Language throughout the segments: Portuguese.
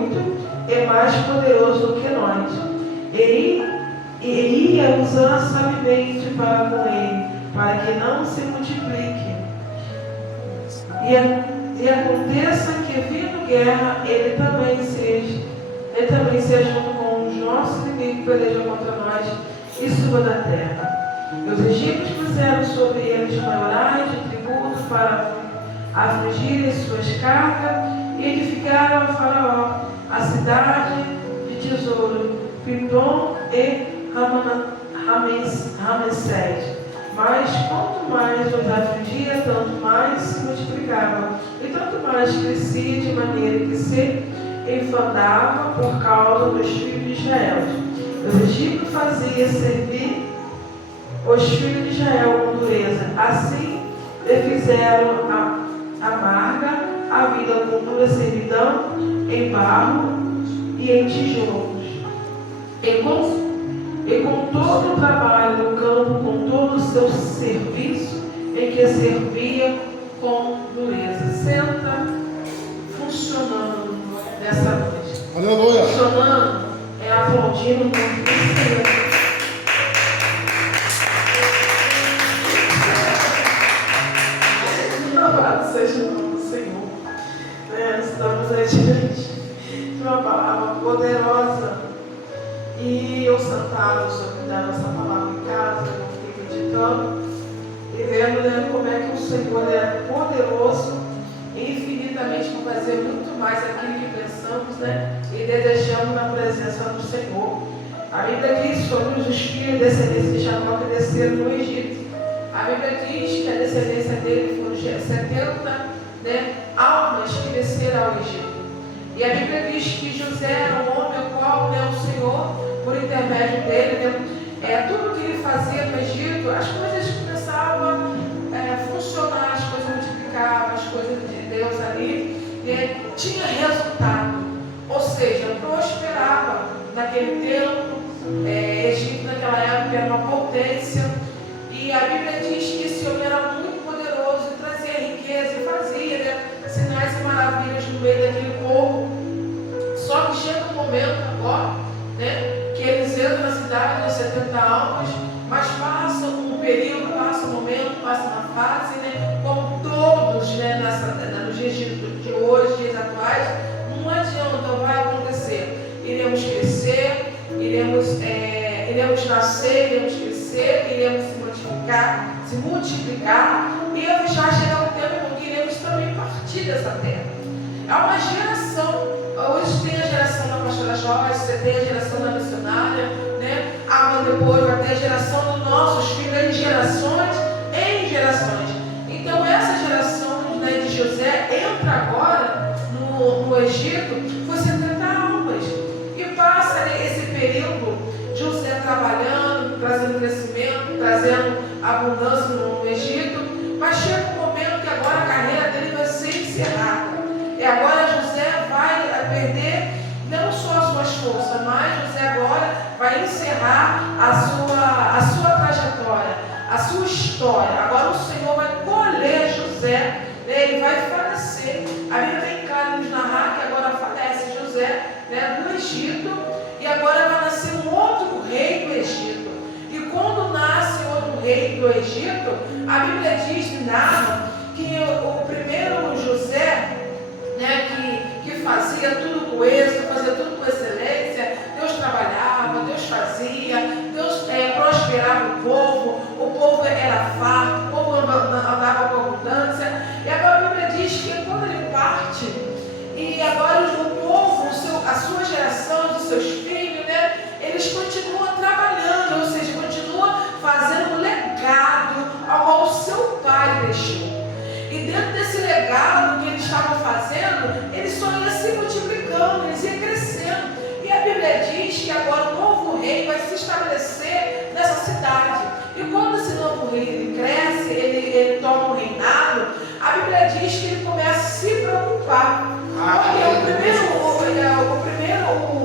muito e mais poderoso do que nós. E ia usando sabiamente para com ele, para que não se multiplique. E aconteça que, vindo guerra, ele também seja junto com os nossos inimigos que pelejam contra nós e suba da terra. E os egípcios puseram sobre eles maiorais de tributo para afligirem suas cargas e edificaram a Faraó a cidade de tesouro, Pitom e Ramessés. Mas quanto mais os afligia, tanto mais se multiplicava, e tanto mais crescia, de maneira que se enfadava por causa dos filhos de Israel. Os egípcios faziam servir os filhos de Israel com dureza. Assim lhe fizeram amarga a vida com dura servidão, em barro e em tijolos. E com todo o trabalho do campo, com todo o seu serviço, em que servia com dureza. Senta funcionando nessa noite. Aleluia. Funcionando é aplaudindo com Senhor. Louvado seja o nome do Senhor. Estamos aí diante de uma palavra poderosa. E eu sentado, o Senhor me dando essa palavra em casa, eu fiquei meditando e vendo como é que o Senhor é poderoso e infinitamente para fazer muito mais aquilo que pensamos, e desejamos na presença do Senhor. A Bíblia diz sobre os filhos e descendência de Jacó que desceram no Egito. A Bíblia diz que a descendência dele foram 70 almas que desceram ao Egito. E a Bíblia diz que José era um homem ao qual o Senhor, por intermédio dele, tudo que ele fazia no Egito, as coisas começavam a funcionar, as coisas multiplicavam, as coisas de Deus ali, tinha resultado, ou seja, prosperava naquele tempo. Egito naquela época era uma potência, e a Bíblia diz que esse homem era muito poderoso e trazia riqueza e fazia sinais e maravilhas no meio daquele povo. Só que chega um momento agora, que eles entram na cidade de 70 almas, mas passa um período, passa um momento, passa uma fase, como todos nos dias de hoje, dias atuais, não adianta, vai acontecer. Iremos crescer, iremos nascer, iremos crescer, iremos se multiplicar, e já chegar o tempo em que iremos também partir dessa terra. É uma geração. Hoje tem a geração da pastora Joyce, você tem a geração da missionária, depois vai ter a geração dos nossos filhos, em gerações. Então essa geração de José entra agora no Egito, foi 70 almas, e passa esse período, José trabalhando, trazendo crescimento, trazendo abundância no Egito, mas chega um momento que agora a carreira dele vai ser encerrada. E agora José vai perder não só as suas forças, mas José agora vai encerrar a sua trajetória, a sua história. Agora o Senhor vai colher José, ele vai falecer. A Bíblia tem claro nos narrar que agora falece José do Egito, e agora vai nascer um outro rei do Egito. E quando nasce outro rei do Egito, a Bíblia diz, narra, que o primeiro José, que fazia tudo com êxito, fazia tudo com excelência, Deus trabalhava, Deus fazia, Deus prosperava o povo era farto, o povo andava com abundância. E agora a Bíblia diz que quando ele parte, e agora o povo, a sua geração, os seus filhos, eles continuam trabalhando, ou seja, continuam fazendo um legado ao qual o seu pai deixou. E dentro desse legado que eles estavam fazendo, eles só iam se multiplicando, eles iam crescendo. E a Bíblia diz que agora o novo rei vai se estabelecer nessa cidade. E quando esse novo rei ele cresce, ele toma o reinado, a Bíblia diz que ele começa a se preocupar. Porque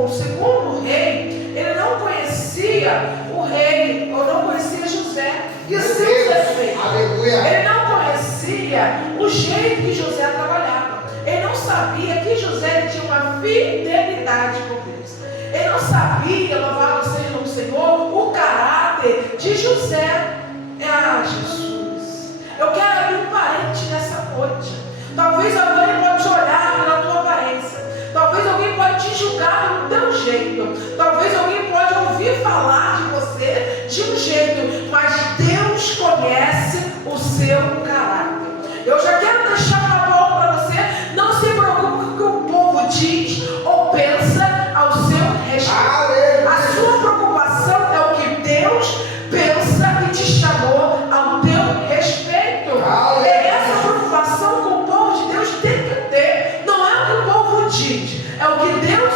o segundo rei, ele não conhecia o rei, ou não conhecia José e seus defeitos. Ele não conhecia o jeito que José trabalhava. Ele não sabia sabia que José tinha uma fidelidade com Deus. Ele não sabia, louvado seja o Senhor, o caráter de José. Ah, Jesus, eu quero abrir um parente nessa noite. Talvez alguém pode te olhar pela tua aparência. Talvez alguém pode te julgar do teu jeito. Talvez alguém pode ouvir falar de você de um jeito. Mas Deus conhece o seu caráter. Eu já quero deixar uma bola para você. Não se preocupe com o que o povo diz ou pensa ao seu respeito. A sua preocupação é o que Deus pensa e te chamou ao teu respeito. É essa preocupação que o povo de Deus tem que ter. Não é o que o povo diz, é o que Deus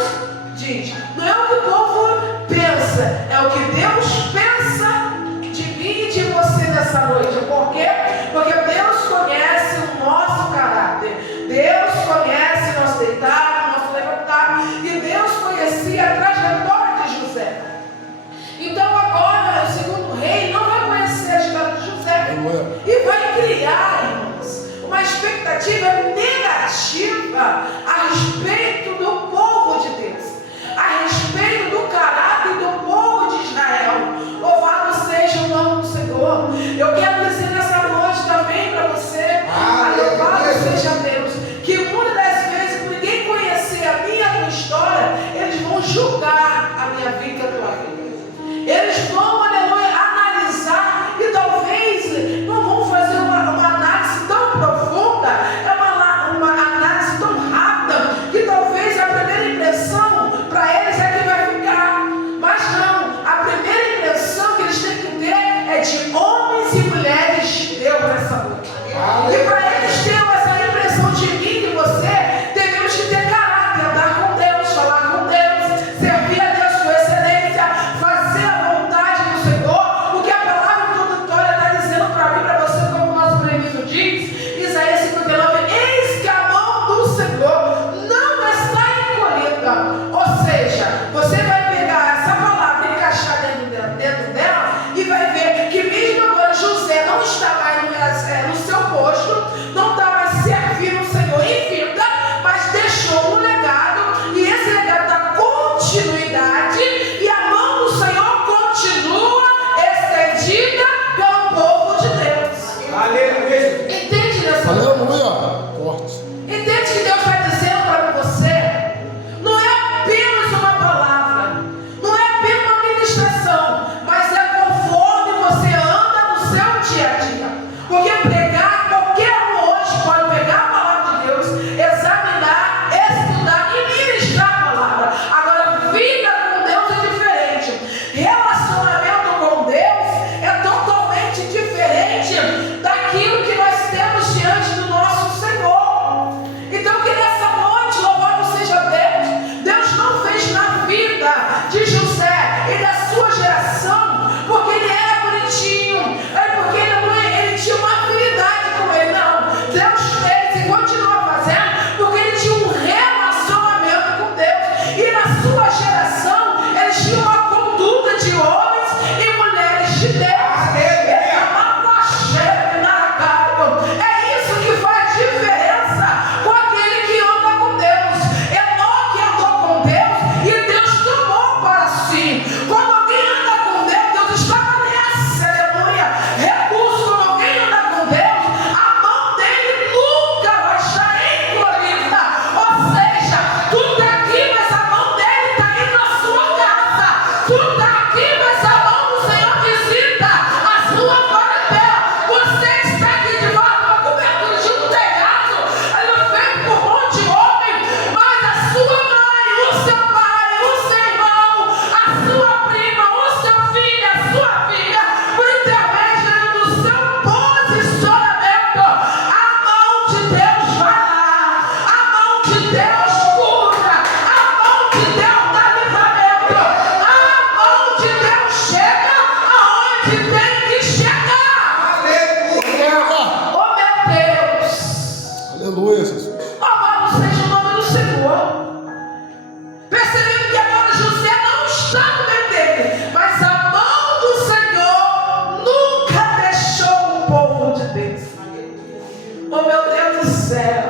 diz. Não é o que o povo pensa, é o que Deus pensa de mim e de você nessa noite. Por quê? Porque Deus conhece o nosso caráter. Deus conhece o nosso deitar, o nosso levantar. E Deus conhecia a trajetória de José. Então agora o segundo rei não vai conhecer a história de José e vai criar, irmãos, uma expectativa negativa a respeito do povo de Deus, a respeito do caráter do povo de Israel. Louvado seja o nome do Senhor. Eu quero dizer nessa noite também para você, louvado seja Deus, que muitas das vezes, por ninguém conhecer a minha e a tua história, eles vão julgar a minha vida e a tua vida. Eles vão, aleluia, analisar e talvez não vão fazer uma análise tão profunda, uma análise tão rápida, que talvez a primeira impressão para eles é que vai ficar. Mas não, a primeira impressão que eles têm que ter é de homens e mulheres de Deus nessa noite. E para eles terem essa impressão de mim e de você, devemos que ter caráter, andar com Deus, falar com Deus, servir a Deus com excelência, fazer a vontade do Senhor, porque a palavra introdutória está dizendo para mim, para você, como o nosso previsto diz, Isaías 59, eis que a mão do Senhor não está encolhida. Ou seja, você vai pegar essa palavra e encaixar dentro dela e vai ver que mesmo agora José não está mais no seu posto, não está mais servindo o Senhor em vida, mas deixou um legado, e esse legado dá continuidade, e a mão do Senhor continua estendida pelo povo de Deus. Aleluia. Entende nessa noite? Aleluia. Forte. Entende que Deus está dizendo para você? Não é apenas uma palavra, não é apenas uma ministração, mas é conforme você anda no seu dia a dia. Porque pregar, qualquer um hoje pode pegar a palavra de Deus, examinar, estudar e ministrar a palavra. Agora, vida com Deus é diferente. Relacionamento com Deus é totalmente diferente daquilo que nós temos diante do nosso Senhor. Então, que nessa noite, louvado seja Deus, Deus não fez na vida de José e da sua geração porque ele era bonitinho, é porque ele tinha uma afinidade com ele. Não, Deus fez e continua fazendo porque ele tinha um relacionamento com Deus. E na sua geração, eles tinham uma conduta de homens e mulheres de Deus. É isso que faz diferença com aquele que anda com Deus. Enoque andou com Deus e Deus tomou para si. Quando alguém anda com Deus, Deus estava nessa, aleluia. Recurso, quando alguém anda com Deus, a mão dele nunca vai estar encolhida. Ou seja, tu está aqui, mas a mão dele está aí na sua casa. Tu está aqui, mas a mão do Senhor visita a sua quarentena. Você está aqui debaixo de uma cobertura de um telhado, ele feito por um monte de homem, mas a sua mãe, o seu pai, o seu irmão, a sua prima, o seu filho, a sua filha, por intermédio do seu posicionamento, a mão de Deus vai lá, a mão de Deus cura, a mão de Deus dá livramento, a mão de Deus chega aonde tem que chegar. Oh meu Deus! Aleluia, Jesus. Louvado seja o nome do Senhor. Percebendo que agora José não está no meio dele, mas a mão do Senhor nunca deixou o povo de Deus. Oh meu Deus do céu!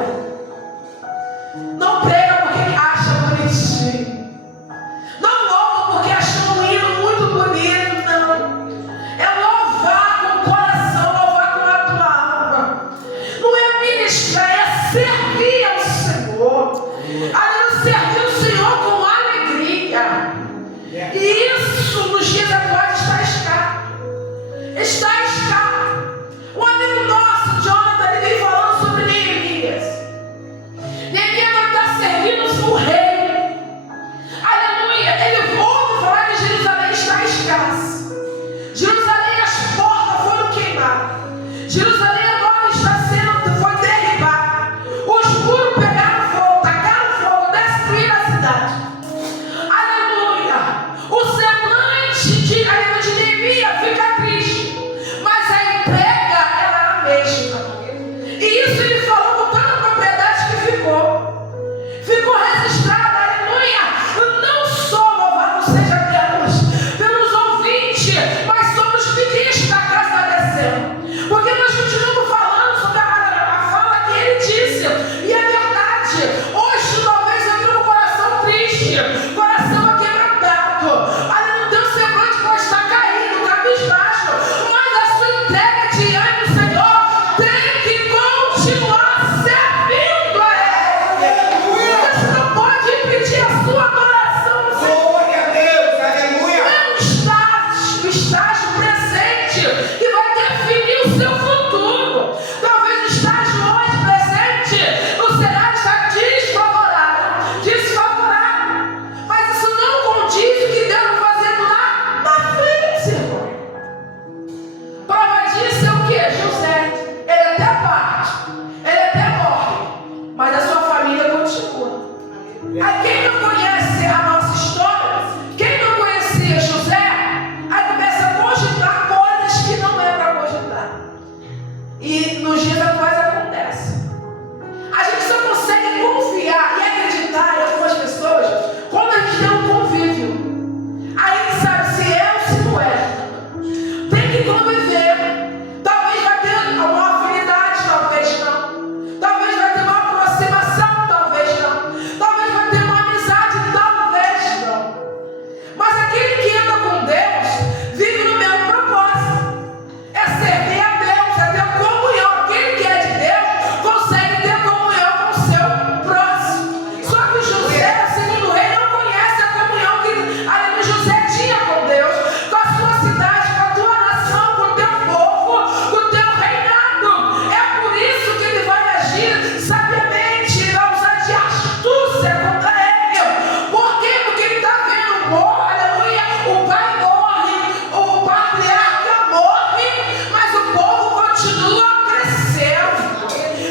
servir ao Senhor. Aleluia, servir o Senhor com alegria. E isso nos dias atuais está escasso. Está escasso. Um amigo nosso, Jonathan, ele vem falando sobre Neemias. Neemias não está servindo o rei. Aleluia. Ele ouve falar que Jerusalém está escassa. Jerusalém, as portas foram queimadas. Jerusalém agora foi derribada. Os muros pegaram fogo, tacaram fogo, destruíram a cidade. Aleluia. O semblante de Neemias fica triste, mas a entrega ela é a mesma. E isso ele falou com tanta propriedade que ficou registrado. Aleluia. Não só louvado seja Deus pelos ouvintes, mas sobre os ministros da casa da descendo. Porque nós continuamos falando sobre a fala que ele disse. E é verdade. Hoje talvez eu tenha um coração triste, coração quebrantado. Aleluia, o teu semblante pode estar caído, cabisbaixo, mas a sua entrega diante do Senhor tem que continuar servindo a Ele. Você não pode impedir a sua adoração. Glória a Deus, aleluia. É o estágio presente que vai definir o seu futuro. Talvez o estágio hoje presente no cenário está desfavorável. Mas isso não condiz com o que Deus vai fazer lá na frente, irmão. Prova disso é o que? José. Ele até parte, ele até morre, mas a sua família continua. Aí quem não conhece a nossa história, quem não conhecia José, aí começa a cogitar coisas que não é para cogitar. E nos dias atuais acontece. A gente só consegue confiar e acreditar em algumas pessoas quando a gente tem um convívio. Aí a gente sabe se é ou se não é. Tem que conviver. Talvez vai ter uma afinidade, talvez não. Talvez vai ter uma aproximação, talvez não. Talvez vai ter uma amizade, talvez não. Mas aquele que anda com Deus vive no mesmo propósito. É servir a Deus, é ter comunhão. Aquele que é de Deus consegue ter comunhão com o seu próximo. Só que José, segundo o rei, não conhece a comunhão que aleluia, José tinha com Deus, com a sua cidade, com a tua nação, com o teu povo, com o teu reinado. É por isso que ele vai agir sabiamente, ele vai usar de astúcia contra ele. Por quê? Porque ele está vendo, aleluia, o pai morre, o patriarca morre, mas o povo continua crescendo.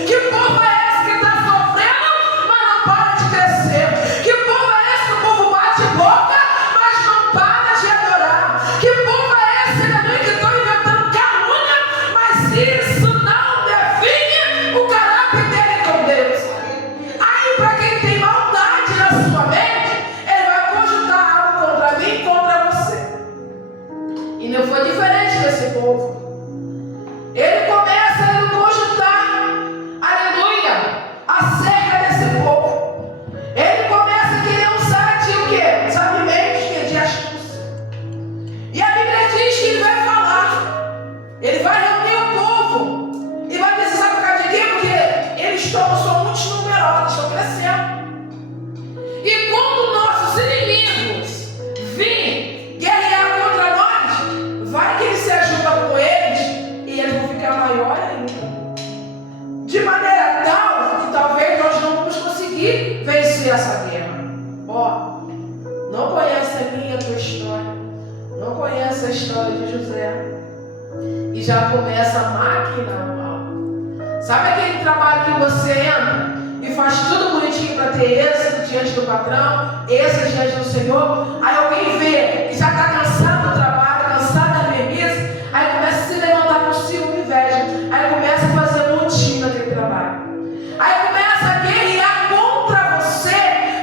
Que povo é esse que está sofrendo, mas não para de crescer? Que povo é esse que o povo bate boca, mas não para de adorar? Que povo é esse, aleluia, que estão inventando calúnia, mas isso não define o caráter dele com Deus? Aí, para quem tem maldade na sua mente, ele vai cogitar algo contra mim e contra você. E não foi diferente desse povo. Ele começa a cogitar, aleluia, acerca desse povo. Ele começa a querer usar de o quê? Sabiamente, de astúcia. E a Bíblia diz que ele vai falar. Ele vai reunir o povo e vai dizer, sabe por causa de quê? Porque eles são muito numerosos, estão crescendo. E quando nossos inimigos virem guerrear contra nós, vai que ele se ajuda com eles e eles vão ficar maiores ainda. De maneira tal que talvez nós não vamos conseguir vencer essa guerra. Ó, não conhece a minha, a tua história. Não conhece a história de José. E já começa a máquina mal. Sabe aquele trabalho que você entra e faz tudo bonitinho para ter êxito diante do patrão, êxito diante do Senhor? Aí alguém vê que já está cansado do trabalho, cansado da mesmice, aí começa a se levantar com ciúme e inveja. Aí começa a fazer montinho naquele trabalho. Aí começa a guerrear contra você,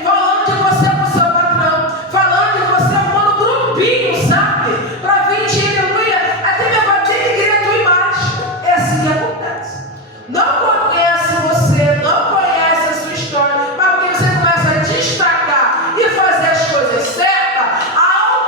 falando de você com o seu patrão, falando de você arrumando grupinho, sabe? Para vir te aleluia, até me bater e querer a tua imagem. É assim que acontece. Não conhece você, não conhece a sua história, mas porque você começa a destacar e fazer as coisas certas, a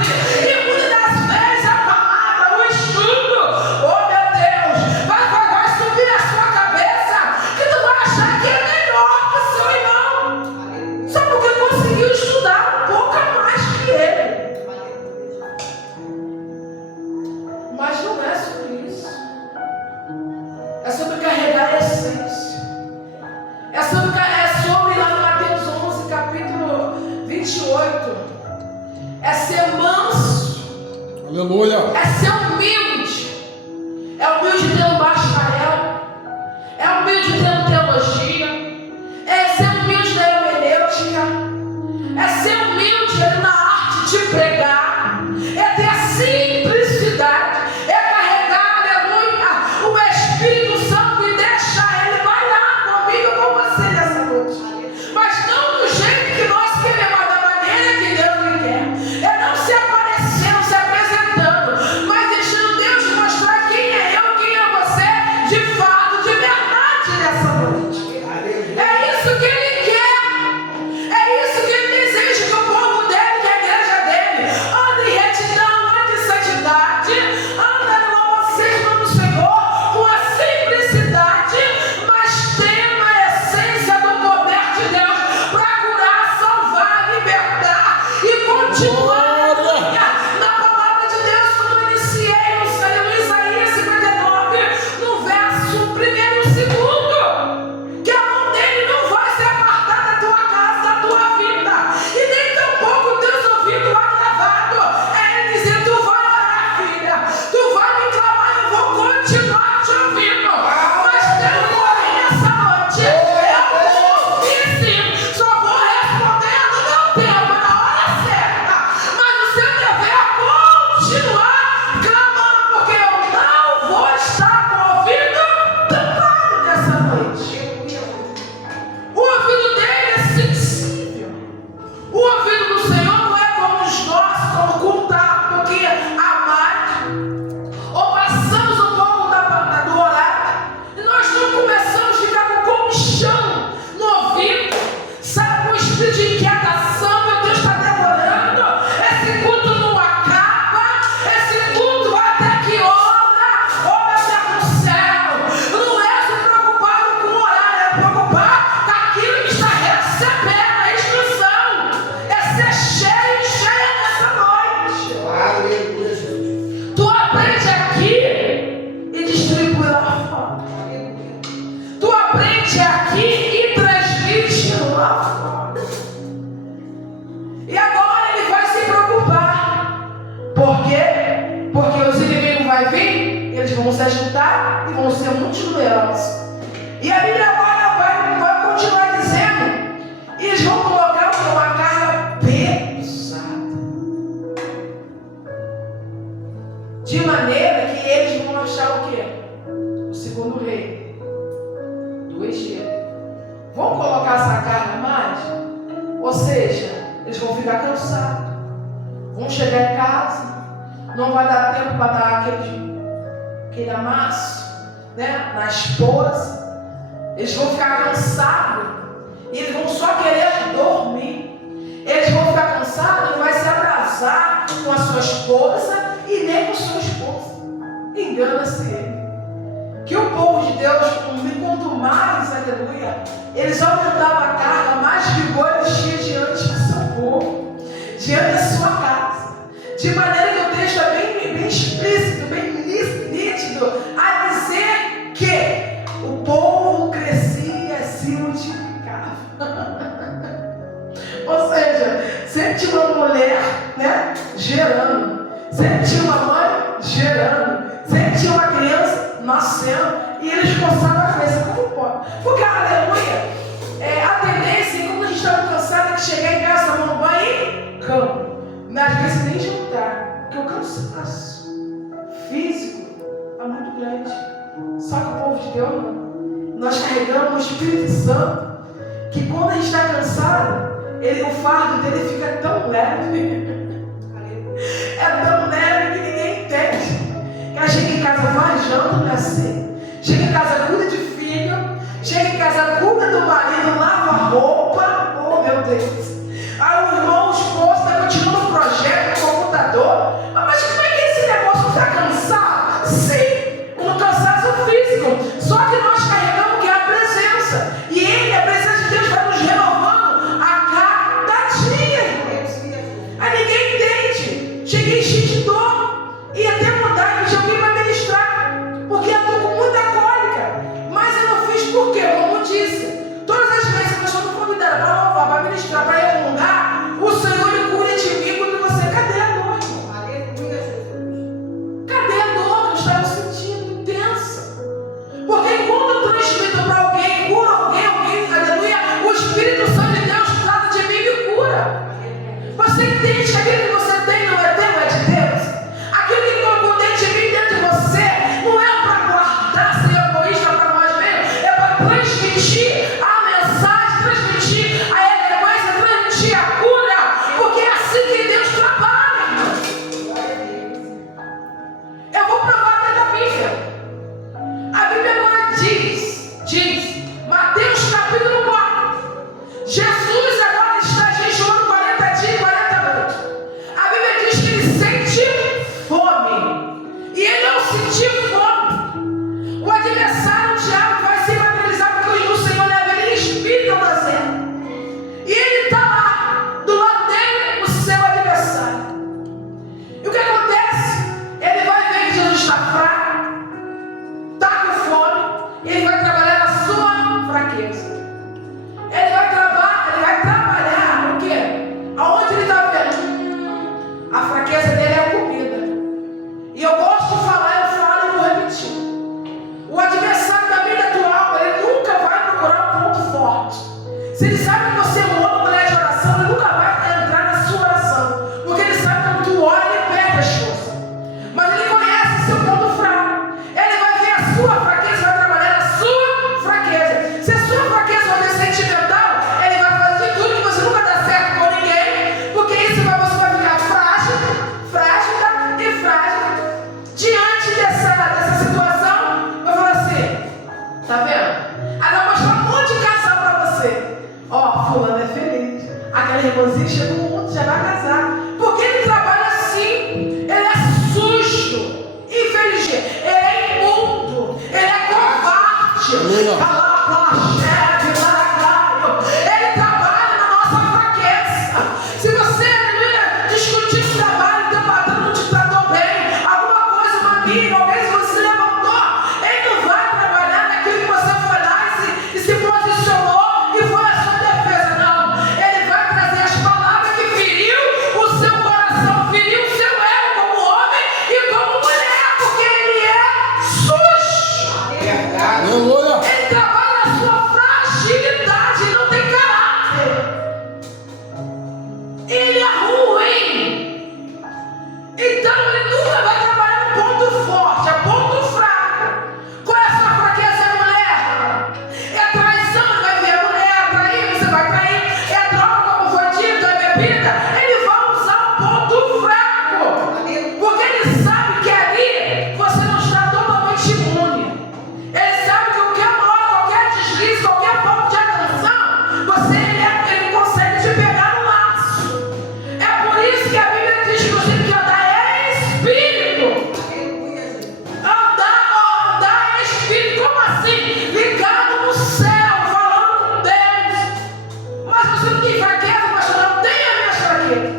e muitas das vezes a palavra, o estudo, oh meu Deus, vai subir na sua cabeça que tu vai achar que é melhor que o seu irmão, só porque conseguiu estudar um pouco a mais que ele. Mas não é sobre isso. É sobre carregar a essência. É sobre lá no Mateus 11, capítulo 28. É ser manso. Aleluia. É ser humilde. É humilde tendo bacharel. É humilde tendo teologia. É ser humilde na hermenêutica. É ser humilde na arte de pregar. É ter a simplicidade. É carregar, aleluia, o Espírito Santo e deixar ele bailar comigo e com você nessa noite. Mas não do jeito que nós queremos, mas da maneira que Deus quer. É não se aparecendo, se apresentando, mas deixando Deus mostrar quem é eu, quem é você, de fato, de verdade nessa noite. É isso que Ele quer. É isso que Ele deseja que o povo dele, que a igreja dele, ande em retidão, ande em santidade, ande no louvação do Senhor, com a simplicidade, mas tendo a essência do poder de Deus para curar, salvar, libertar e continuar na palavra de Deus, como eu iniciei no Isaías 59, no verso 1 e 2, que a mão dele não vai se apartar da tua casa, da tua vida, e nem tampouco o teus ouvidos agravado. É ele dizer: tu vai orar, filha, tu vai me clamar, eu vou continuar te ouvindo, mas teu porém nessa noite, eu vou ouvir sim, só vou responder no meu tempo, na hora certa, mas o seu dever é continuar clamando, porque eu não vou estar com o ouvido tampado nessa noite. O ouvido dele é sensível. O ouvido do Senhor não é como os nossos, como cultar, porque amar, ou passamos um pouco do horário, e nós não começamos a ficar com comichão no ouvido, sabe, com o espírito de inquietação. Meu Deus, está demorando, esse culto não acaba, esse culto vai até que hora? Oh meu Deus do céu, não é se preocupar com o horário, é preocupar com aquilo que está recebendo a instrução, é ser cheio e cheia nessa noite. Aleluia, Jesus. Tu aprende aqui e distribui lá fora. Tu aprende aqui e transmite lá fora. E agora ele vai se preocupar. Por quê? Porque os inimigos vão vir, eles vão se ajuntar e vão ser muito numerosos. E a Bíblia agora vai continuar dizendo: eles vão colocar uma carga pesada, de maneira que eles vão achar o quê? O segundo rei do Egito. Vão colocar essa carga a mais? Ou seja, eles vão ficar cansados, vão chegar em casa, não vai dar tempo para dar aquele amasso, né, na esposa. Eles vão ficar cansados e eles vão só querer dormir. Eles vão ficar cansados e vai se abrasar com a sua esposa e nem com sua esposa. Engana-se ele. Que o povo de Deus, quanto mais, aleluia, eles aumentavam a carga, mais vigor eles tinham diante do seu povo, diante da sua casa. De maneira que o texto é bem explícito, bem nítido, a dizer que o povo crescia e se multiplicava. Ou seja, sempre tinha uma mulher, né, gerando, sempre tinha uma mãe gerando, sempre tinha uma criança nascendo, e eles coçavam a cabeça. Como pode? Porque, aleluia, a tendência, quando a gente estava cansado, é que chegar em casa, tomar um banho e cama. Às vezes nem jantar, porque o cansaço físico é muito grande. Só que o povo de Deus não. Nós carregamos o Espírito Santo, que quando a gente está cansado, o fardo dele fica tão leve. É tão leve que ninguém entende. Ela chega em casa, faz janta, não é assim. Chega em casa, cuida de filho. Chega em casa, cuida do marido, lava roupa. Oh meu Deus. Aí o irmão, o esposo está continuando o projeto no computador. Mas como é que esse negócio está cansado? Sim, um cansaço físico. Só que nós carregamos que é a presença. E a presença de Deus vai nos renovando a cada dia. Aí ninguém entende. Cheguei cheio de dor. E até mudar que alguém vai ministrar. Porque eu estou com muita cólica. Mas eu não fiz por quê? Como disse, todas as vezes que nós somos convidados para louvar, para ministrar, para ir a um lugar, o Senhor ele cura de mim quando você. Cadê a dor? Cadê a dor que eu estava sentindo intensa? Porque quando eu transmito para alguém, cura alguém, aleluia, o Espírito Santo de Deus trata de mim e me cura. Você entende que aquilo que você tem não é teu, é de Deus? Aquilo que Ele colocou dentro de mim, dentro de você, não é para guardar, ser egoísta para nós mesmos, é para transmitir a mensagem, transmitir a eloquência, transmitir a cura, porque é assim que Deus trabalha. Eu vou provar até da Bíblia. A Bíblia agora diz, Mateus capítulo 4, Jesus agora está jejuando 40 dias e 40 noites. A Bíblia diz que ele sente fome. E ele não sentiu fome. O adversário, o diabo, vai se materializar porque o Senhor leva ele em espírito ao deserto. E ele está lá, do lado dele, o seu adversário. E o que acontece? Ele vai ver que Jesus está fraco, está com fome, e ele vai trabalhar na sua fraqueza. Ele vai trabalhar no quê? Aonde ele está vendo? A fraqueza dele é a comida. E eu gosto de falar, eu falo e vou repetir. O adversário da vida atual, ele nunca vai procurar um ponto forte. Se ele sabe que você ama mulher de oração, ele nunca vai entrar na sua oração. Porque ele sabe que quando tu ora, ele perde as forças. Mas ele conhece seu ponto fraco. Ele vai ver a sua fraqueza, vai trabalhar na sua fraqueza. Se a sua fraqueza for sentimental, ele vai fazer tudo que você nunca dá certo com ninguém, porque isso você vai ficar frágil e frágil. Diante dessa situação, eu falo assim, tá vendo? Aí vai mostrar um monte de casal pra você. Ó, fulano é feliz. Aquela irmãzinha chega no mundo, já vai casar. Porque ele trabalha assim, ele é sujo, infeliz, ele é imundo, ele é covarde. Ele trabalha na nossa fraqueza. Se você discutir o trabalho, teu patrão não te tratou bem, alguma coisa, uma amiga, alguém que você levantou, ele não vai trabalhar naquilo que você foi lá e se posicionou e foi a sua defesa, não. Ele vai trazer as palavras que feriu o seu coração, feriu o seu ego como homem e como mulher, porque ele é sujo. Aleluia. Ele trabalha a sua fragilidade, não tem caráter. Ele é ruim. Então ele nunca vai trabalhar no ponto forte, é ponto fraco. Qual é a sua fraqueza, mulher? É traição, ele vai ver a mulher trair, você vai trair. É droga, como foi dito, é bebida. Ele vai usar o ponto fraco. Porque ele sabe que ali você não está totalmente imune. Ele sabe que qualquer hora, qualquer deslize, qualquer falta de atenção, ele consegue te pegar no laço. É por isso que a Bíblia diz, inclusive, que andar é espírito. Andar é espírito. Como assim? Ligado no céu, falando com Deus. Mas você não tem fraqueza, pastor? Não tem a minha fraqueza.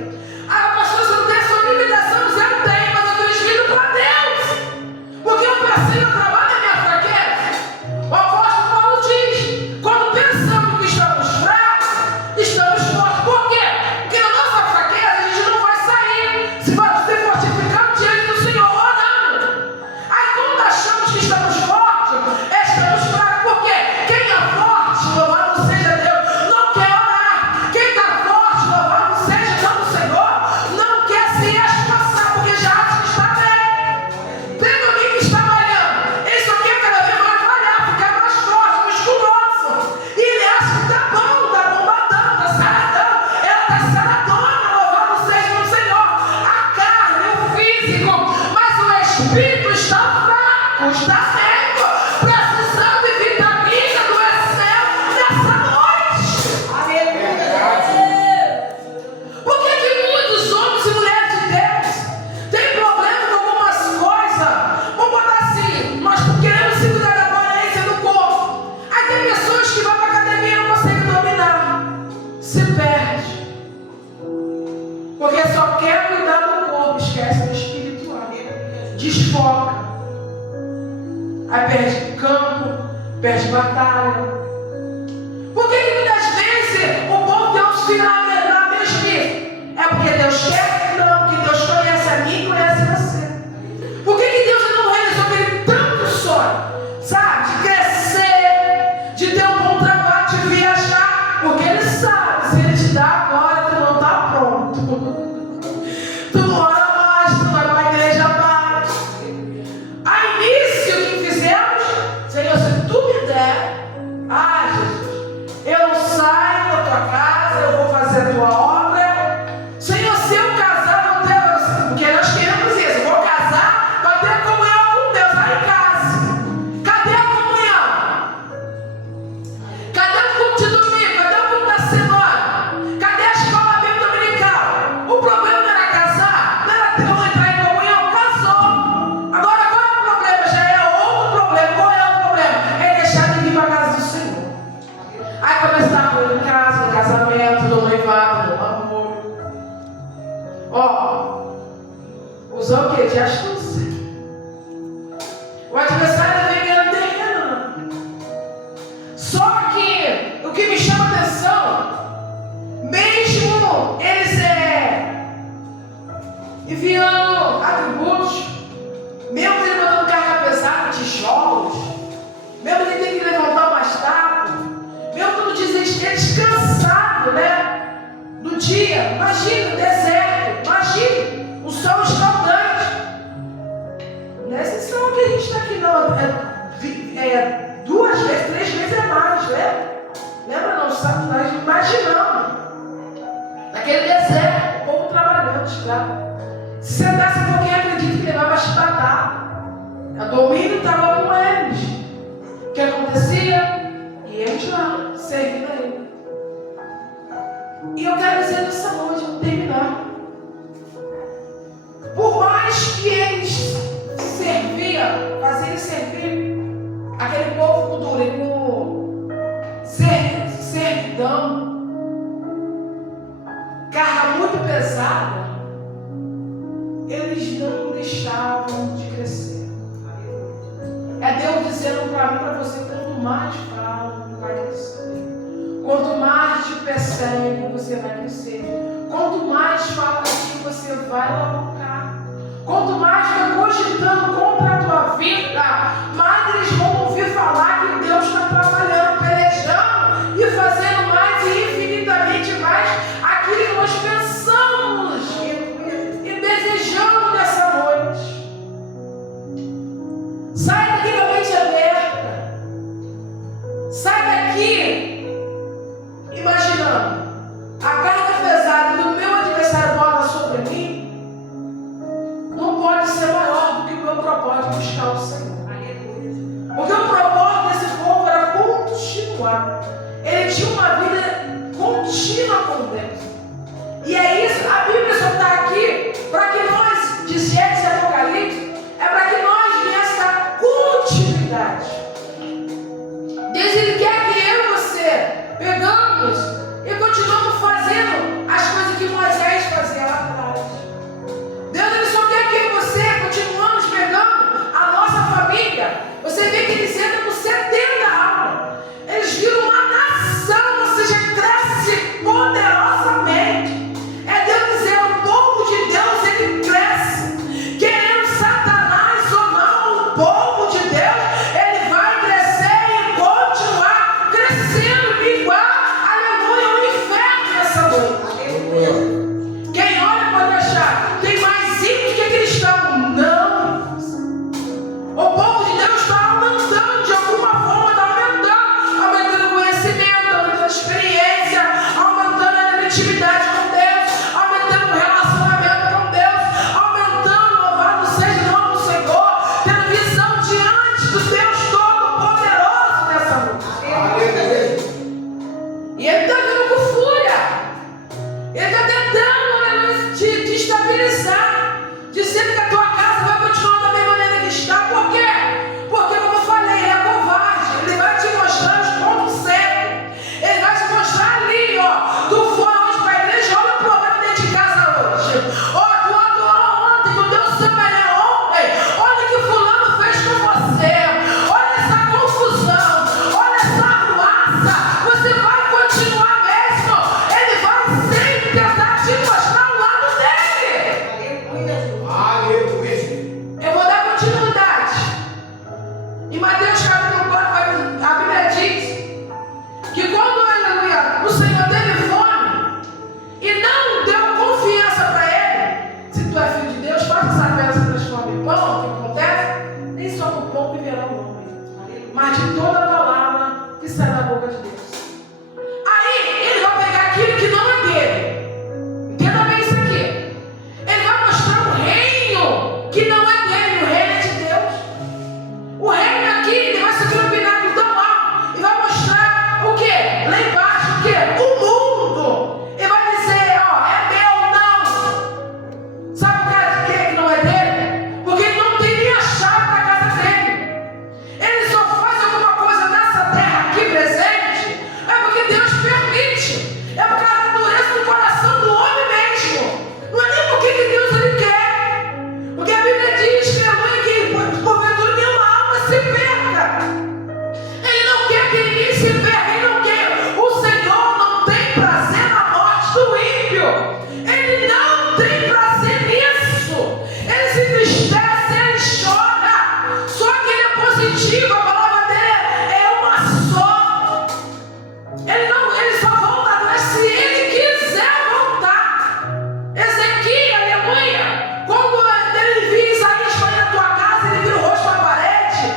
Ah, pastor, você não tem a sua limitação? Eu tenho, mas eu estou escrito para Deus. Porque eu pensei, eu trabalho a minha fraqueza. O apóstolo Paulo diz, quando pensamos que estamos fracos, estamos fortes. Por quê? Porque na nossa fraqueza a gente não vai sair se fortificando diante do Senhor, orando. Aí quando achamos que estamos fortes, estamos fracos. Por quê? Quem é forte, louvado seja Deus, não quer orar. Quem está forte, louvado seja Deus do Senhor, não quer se esforçar, porque já acha que está bem. Pega alguém que está malhando. Esse aqui é cada vez mais malhar, ficar mais forte, musculoso. E ele acha que está bom, está bombadão, está saradão. Ela está saradona, louvado seja o Senhor. A carne, o físico, mas o espírito está fraco, está seco, precisando de vitamina do excesso nessa noite. Porque tem muitos homens e mulheres de Deus perde batalha. Por que muitas vezes o povo de Deus fica na mesmice? É porque Deus quer? Não, porque Deus conhece a mim e conhece você. Por que Deus não realizou aquele tanto sonho? Sabe? De crescer, de ter um bom trabalho, de viajar. Porque Ele sabe, se Ele te dá agora, tu não está pronto. Tu não ora mais, tu vai para a igreja mais. A início, o que fizemos? Senhor, se tu me der, Jesus, eu não saio da tua casa, eu vou fazer a tua obra. Senhor, se eu casar, vou ter, porque nós queremos isso, eu vou casar, vai ter comunhão com Deus lá em casa. Cadê a comunhão? Cadê o culto de domingo? Cadê o culto da semana? Cadê a escola bíblica dominical? O problema não era casar, não era ter ou entrar em comunhão, casou. Agora qual é o problema? Já é outro problema. Qual é o problema? É deixar de vir para a casa do Senhor. Aí começa a dar em casa, no casamento, no noivado, no amor. Ó, usou o quê? De astúcia. O adversário vem ganhando terreno. Só que o que me chama a atenção, mesmo eles enviando atributos, mesmo ele mandando carga pesada, tijolos, mesmo ele tem que levantar uma estátua, mesmo quando dizem que é descansado, né? No dia, imagina, deserto, imagina, o sol escaldante. Não é exceção que a gente está aqui, não. É 2 vezes, 3 vezes é mais, né? Lembra não? Sabe, nós imaginamos. Naquele deserto, o povo trabalhando, escravo. Se sentasse um pouquinho, acredito que levava chibatada. O domínio estava com eles. O que acontecia? E eles lá, servindo a ele. E eu quero dizer nessa noite, eu terminar. Por mais que eles faziam servir aquele povo com duro e com servidão, carga muito pesada, eles não deixavam de crescer. É Deus dizendo para mim, para você, quanto mais fala, vai crescer. Quanto mais te persegue, você vai crescer. Quanto mais fala assim, você vai alavancar. Quanto mais vai cogitando contra a tua vida, mais eles vão ouvir falar que Deus está trabalhando, pelejando e fazendo mais e infinitamente mais aquilo que nós pensamos e desejamos nessa noite. Sai daqui com a mente aberta. Sai daqui imaginando a carga pesada que o meu adversário bota sobre mim não pode ser maior do que o meu propósito de buscar o Senhor. Porque o propósito desse povo era continuar. Ele tinha uma vida contínua com Deus. E é isso, a Bíblia só está aqui para que nós, de Gênesis e Apocalipse, é para que nós viesse essa continuidade. Deus, Ele quer que eu e você pegamos e continuamos fazendo as coisas que Moisés fazia lá atrás. Deus, Ele só quer que eu e você continuamos pegando a nossa família. Você vê que eles entram com 70 almas. Eles viram uma nação, ou seja, cresce poderosamente. É Deus dizer, o mas de toda palavra que sai da boca de Deus. Aí ele vai pegar aquilo que não é dele. Entenda bem isso aqui. Ele vai mostrar um reino que não é dele, o reino é de Deus. O reino aqui, ele vai se iluminar do mal e vai mostrar o quê? Lá embaixo, o quê? O mundo. Ele vai dizer, ó, é meu, não. Sabe por que não é dele? Porque ele não tem nem a chave da casa dele. Ele só faz alguma coisa nessa terra aqui presente, é porque Deus permite. É por causa da dureza do coração do homem mesmo. Não é nem porque que Deus ele quer. Porque a Bíblia diz que porventura nenhuma alma se perca. Ele não quer que ninguém se perca. Ele não quer. O Senhor não tem prazer na morte do ímpio. Ele não tem prazer nisso. Ele se entristece, ele chora. Só que ele é positivo. A palavra dele é uma só. Ele só volta atrás se ele quiser voltar. Ezequiel, aleluia. Quando ele viu Isaías foi na tua casa, ele vira o rosto para a parede,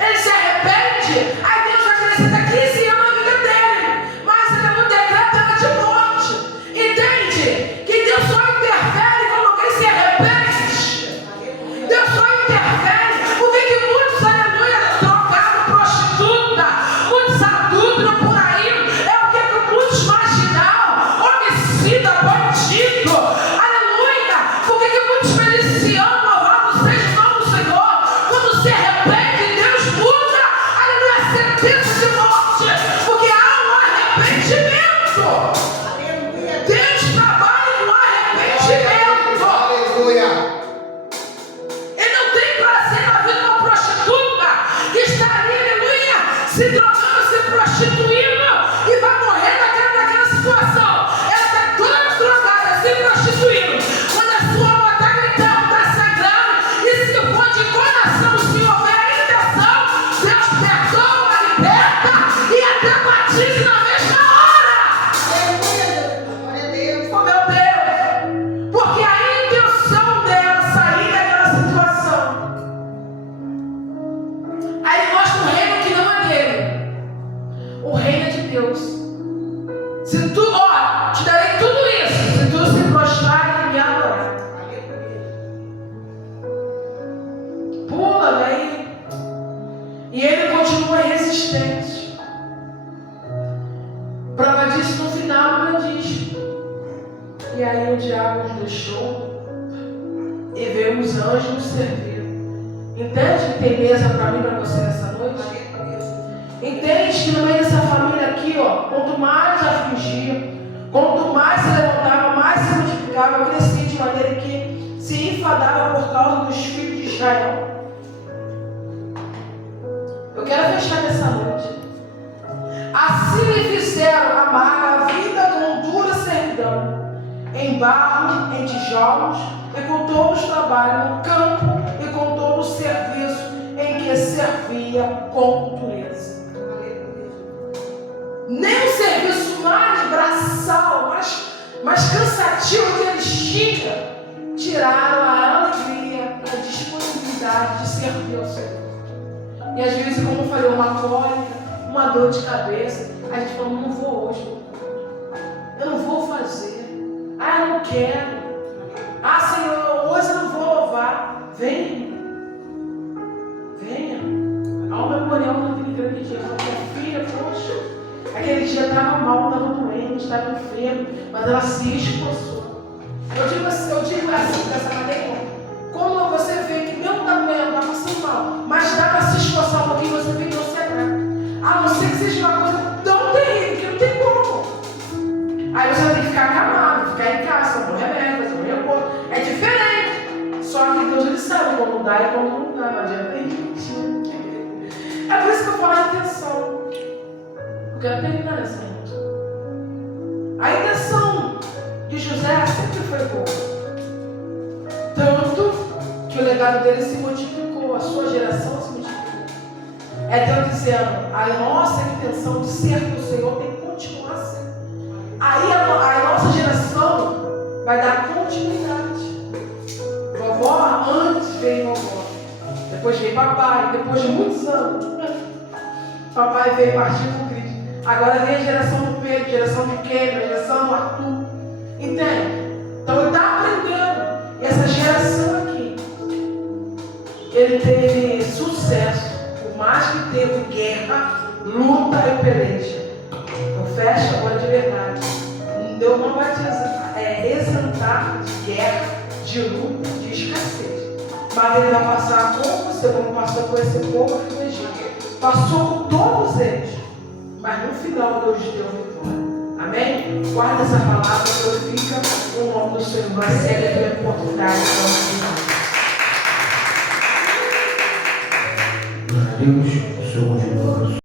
ele se arrepende, aí Deus acrescenta 15 anos na vida dele, mas ele não decreta pena de morte. Entende? Que Deus só interfere quando alguém se arrepende. Deus só interfere. Por que muitos, aleluia, trocaram prostituta, muitos adultos por aí? É o que muitos marginal, homicida, bandido, aleluia. Por que muitos felicianos, louvado seja o nome do Senhor, quando se arrepende, Deus muda, aleluia, a sentença de morte, porque há um arrependimento. Deus trabalha com arrependimento. Aleluia. Ele não tem prazer na vida de uma prostituta que está ali, aleluia, se drogando, se prostituindo e vai morrer naquela situação. Ela está toda drogada, se prostituindo. Quando a sua alma está gritando, está sangrando, e se for de coração, se houver a intenção, Deus perdoa, liberta e até batiza na mesma hora. Glória a Deus. Oh meu Deus! Porque a intenção dela sair daquela situação. Aí ele mostra um reino que não é dele. O reino é de Deus. Se tu, ó, te darei tudo isso, se tu se prostrar e me adorar. Pula, vem. E ele continua resistente. Prova disso no final, ela diz. E aí o diabo os deixou e veio os anjos nos servir. Entende? Tem mesa para mim e para você nessa noite? Entende que no meio dessa família aqui, ó, quanto mais afligia, quanto mais se levantava, mais se multiplicava, crescia de maneira que se enfadava por causa dos filhos de Israel. Eu quero fechar nessa noite. Assim lhe fizeram amarga a vida com dura servidão, em barro, em tijolos, e com todo o trabalho no campo, e com todo o serviço em que servia com dureza. Nem o serviço mais braçal, mais cansativo que eles tinham, tiraram a alegria, a disponibilidade de servir ao Senhor. E às vezes, como eu falei, uma cólica, uma dor de cabeça, a gente fala, não vou hoje, eu não vou fazer, eu não quero, Senhor, hoje eu não vou louvar. Venha. Há um memorial na vida daquele dia, minha filha, poxa, aquele dia estava mal, estava doente, estava enfermo, mas ela se esforçou. Eu digo assim, dessa maneira, como você vê que mesmo está doendo, está passando mal, mas dá para se esforçar um pouquinho, você vê que não se agrada. A não ser que seja uma coisa tão terrível que não tem como. Aí você vai ter que ficar acamado, ficar em casa, fazer um remédio, fazer um repouso. É diferente. Só que Deus ele sabe como dá e como não dá, não adianta ir. É por isso que eu falo a intenção. Eu quero terminar essa noite. A intenção de José sempre foi boa. Tanto que o legado dele se multiplicou, a sua geração se multiplicou. É Deus dizendo, a nossa intenção de ser do Senhor tem que continuar sendo. Aí a nossa geração vai dar continuidade. Vovó, antes veio vovó, depois veio papai, depois de muitos anos, Papai veio partir com Cristo. Agora vem a geração do Pedro, geração de Kevin, geração do Arthur. Entende? Então ele está aprendendo. E essa geração aqui, ele teve sucesso. Por mais que teve guerra, luta e peleja. Eu fecho agora de verdade. Deus não vai te exentar de guerra, de luta, de escassez. Mas ele vai passar com você, como passou com esse povo aqui no Egito. Passou com todos eles. Mas no final Deus deu vitória. Amém? Guarda essa palavra, glorifica o nome do Senhor. Mas segue a tua oportunidade. Glória a Deus, o Senhor continua.